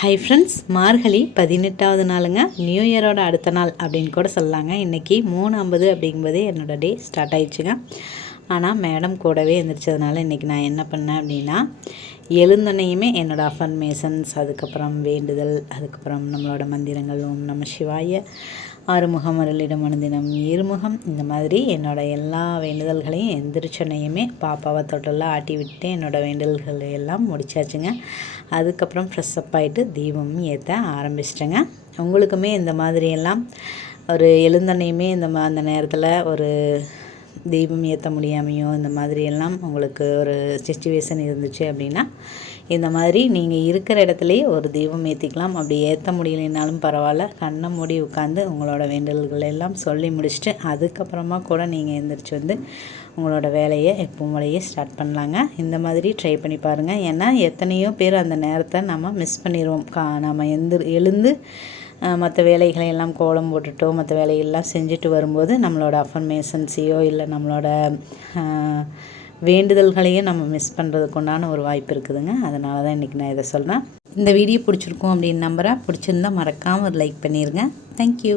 Hi friends மார்கழி பதினெட்டாவது நாளுங்க. New இயரோட அடுத்த நாள் அப்படின்னு கூட சொல்லலாங்க இன்றைக்கி மூணு ஐம்பது அப்படிங்கும்போதே என்னோடய டே ஸ்டார்ட் ஆயிடுச்சுங்க. ஆனால் மேடம் கூடவே எழுந்திரிச்சதுனால இன்றைக்கி நான் என்ன பண்ணேன் அப்படின்னா எழுந்தனையுமே என்னோடய அஃபர்மேஷன்ஸ் அதுக்கப்புறம் வேண்டுதல் அதுக்கப்புறம் நம்மளோட மந்திரங்கள் ஓம் நம்ம சிவாய ஆறுமுகம் அருளிடம் மனதினம் இருமுகம் இந்த மாதிரி என்னோடய எல்லா வேண்டுதல்களையும் எந்திரிச்சனையுமே பாப்பாவை தொட்டெல்லாம் ஆட்டி விட்டு என்னோடய வேண்டுதல்கள் எல்லாம் முடிச்சாச்சுங்க. அதுக்கப்புறம் ஃப்ரெஷ் அப் ஆகிட்டு தீபமும் ஏற்ற ஆரம்பிச்சிட்டேங்க. உங்களுக்குமே இந்த மாதிரியெல்லாம் ஒரு எழுந்தனையுமே இந்த அந்த நேரத்தில் ஒரு தெய்வம் ஏற்ற முடியாமையோ இந்த மாதிரி எல்லாம் உங்களுக்கு ஒரு சுச்சுவேஷன் இருந்துச்சு அப்படின்னா இந்த மாதிரி நீங்கள் இருக்கிற இடத்துலையே ஒரு தெய்வம் ஏற்றிக்கலாம் அப்படி ஏற்ற முடியலைனாலும் பரவாயில்ல. கண்ணை மூடி உட்காந்து உங்களோட வேண்டல்கள் எல்லாம் சொல்லி முடிச்சுட்டு அதுக்கப்புறமா கூட நீங்கள் எழுந்திரிச்சு வந்து உங்களோட வேலையை எப்பவும் வழியே ஸ்டார்ட் பண்ணலாங்க. இந்த மாதிரி ட்ரை பண்ணி பாருங்கள் ஏன்னா எத்தனையோ பேர் அந்த நேரத்தை நம்ம மிஸ் பண்ணிடுவோம் கா நம்ம எந்திரு எழுந்து மற்ற வேலைகளை எல்லாம் கோலம் போட்டுட்டோ மற்ற வேலையெல்லாம் செஞ்சுட்டு வரும்போது நம்மளோட அஃபர்மேஷன்ஸையோ இல்லை நம்மளோட வேண்டுதல்களையும் நம்ம மிஸ் பண்ணுறதுக்கு உண்டான ஒரு வாய்ப்பு இருக்குதுங்க. அதனால தான் இன்றைக்கி நான் இதை சொல்கிறேன் இந்த வீடியோ பிடிச்சிருக்கோம் அப்படின்னு நம்புகிறேன் பிடிச்சிருந்தா மறக்காமல் ஒரு லைக் பண்ணிடுங்க தேங்க்யூ